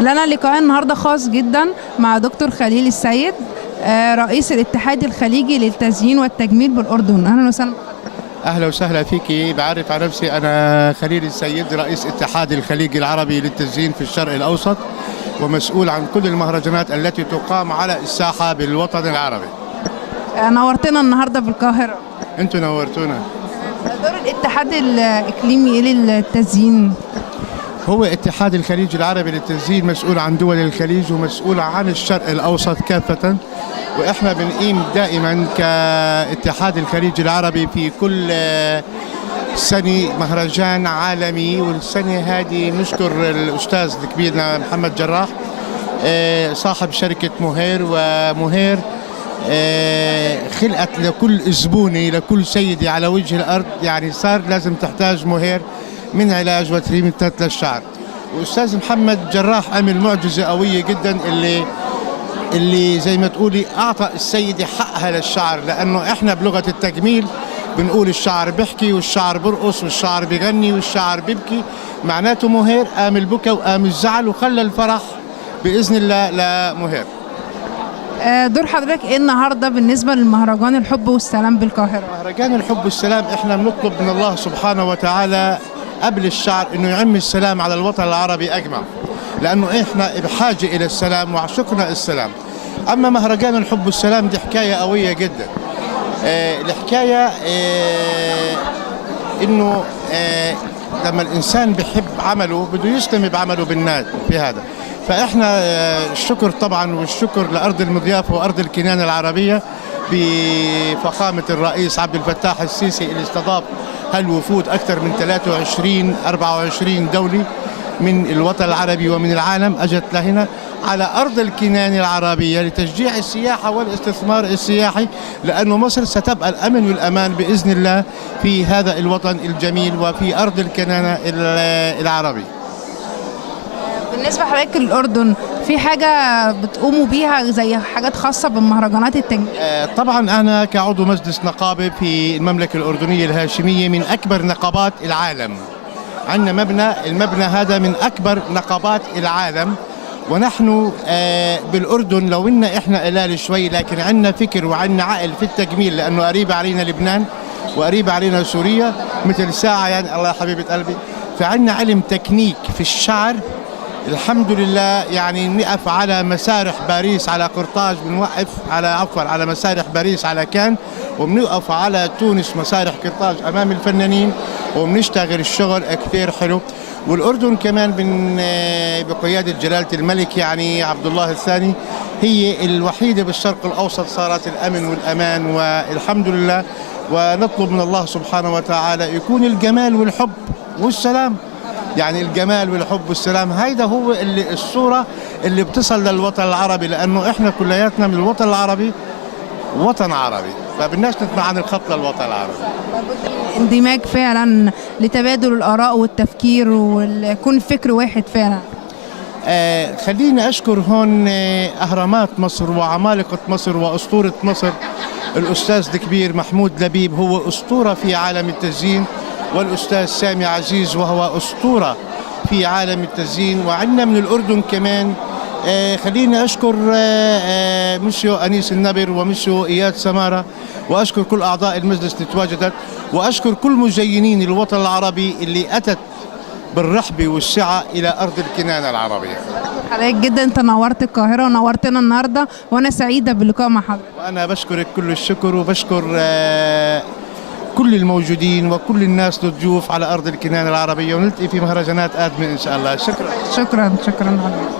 لنا لقاء النهارده خاص جدا مع دكتور خليل السيد، رئيس الاتحاد الخليجي للتزيين والتجميل بالأردن. أهلا وسهلا. أهلا وسهلا فيكي. بعرف عن نفسي، أنا خليل السيد، رئيس اتحاد الخليجي العربي للتزيين في الشرق الأوسط، ومسؤول عن كل المهرجانات التي تقام على الساحة بالوطن العربي. نورتنا النهارده في القاهرة. أنتوا نورتونا. دور الاتحاد الإقليمي إيه للتزيين؟ هو اتحاد الخليج العربي للتزيين مسؤول عن دول الخليج ومسؤول عن الشرق الأوسط كافة، وإحنا بنقيم دائما كاتحاد الخليج العربي في كل سنة مهرجان عالمي. والسنة هذه نشكر الأستاذ كبيرنا محمد جراح صاحب شركة مهير. ومهير خلقت لكل زبونة، لكل سيدة على وجه الأرض، يعني صار لازم تحتاج مهير من علاج وتريمة للشعر. وأستاذ محمد جراح عمل معجزة قوية جدا اللي زي ما تقولي أعطى السيدة حقها للشعر، لأنه إحنا بلغة التجميل بنقول الشعر بيحكي والشعر برقص والشعر بيغني والشعر بيبكي. معناته مهير قام البكا وقام الزعل وخلى الفرح بإذن الله لمهير. دور حضرتك إيه النهارده بالنسبة للمهرجان الحب والسلام بالقاهرة؟ مهرجان الحب والسلام إحنا بنطلب من الله سبحانه وتعالى قبل الشعر إنه يعم السلام على الوطن العربي أجمع، لأنه إحنا بحاجة إلى السلام وعشقنا السلام. أما مهرجان الحب والسلام دي حكاية قوية جدا. الحكاية إنه لما الإنسان بيحب عمله بده يسلم بعمله بالناس في هذا. فإحنا الشكر طبعا والشكر لأرض المضيافة وأرض الكنانة العربية بفخامة الرئيس عبد الفتاح السيسي اللي استضاف هالوفود أكثر من 24 دولة من الوطن العربي ومن العالم أجت لهنا على أرض الكنانة العربية لتشجيع السياحة والاستثمار السياحي، لأنه مصر ستبقى الأمن والأمان بإذن الله في هذا الوطن الجميل وفي أرض الكنانة العربي. بالنسبة لحضرتك الأردن، في حاجة بتقوموا بيها زي حاجات خاصة بالمهرجانات التجميل؟ طبعا أنا كعضو مجلس نقابة في المملكة الأردنية الهاشمية من أكبر نقابات العالم. عندنا المبنى هذا من أكبر نقابات العالم. ونحن بالأردن لو إننا إحنا قلال شوي، لكن عندنا فكر وعندنا عقل في التجميل، لأنه قريب علينا لبنان وقريب علينا سوريا مثل ساعة، يعني الله حبيبة قلبي. فعندنا علم تكنيك في الشعر الحمد لله. يعني نقف على مسارح باريس على قرطاج، بنوقف على مسارح باريس على كان، وبنوقف على تونس مسارح قرطاج أمام الفنانين، وبنشتغل الشغل كثير حلو. والأردن كمان بقيادة جلالة الملك يعني عبد الله الثاني هي الوحيدة بالشرق الأوسط صارت الأمن والأمان والحمد لله. ونطلب من الله سبحانه وتعالى يكون الجمال والحب والسلام، يعني الجمال والحب والسلام هيدا هو اللي الصورة اللي بتصل للوطن العربي، لأنه إحنا كلياتنا من الوطن العربي وطن عربي، فبدناش نطلع عن الخط للوطن العربي. اندماج فعلا لتبادل الآراء والتفكير ويكون فكر واحد فعلا. خليني أشكر هون أهرامات مصر وعمالقة مصر وأسطورة مصر. الأستاذ الكبير محمود لبيب هو أسطورة في عالم التزيين، والأستاذ سامي عزيز وهو أسطورة في عالم التزيين. وعندنا من الأردن كمان خليني أشكر مسيو أنيس النبر ومسيو إياد سمارة، وأشكر كل أعضاء المجلس اللي تواجدت، وأشكر كل مزينين الوطن العربي اللي أتت بالرحبة والسعة إلى أرض الكنانة العربية. حضرتك جدا، أنت نورت القاهرة ونورتنا النهاردة، وأنا سعيدة باللقاء مع حضرتك. وأنا بشكرك كل الشكر، وبشكر كل الموجودين وكل الناس الضيوف على أرض الكنانة العربية، ونلتقي في مهرجانات قادمة إن شاء الله. شكرا. شكرا.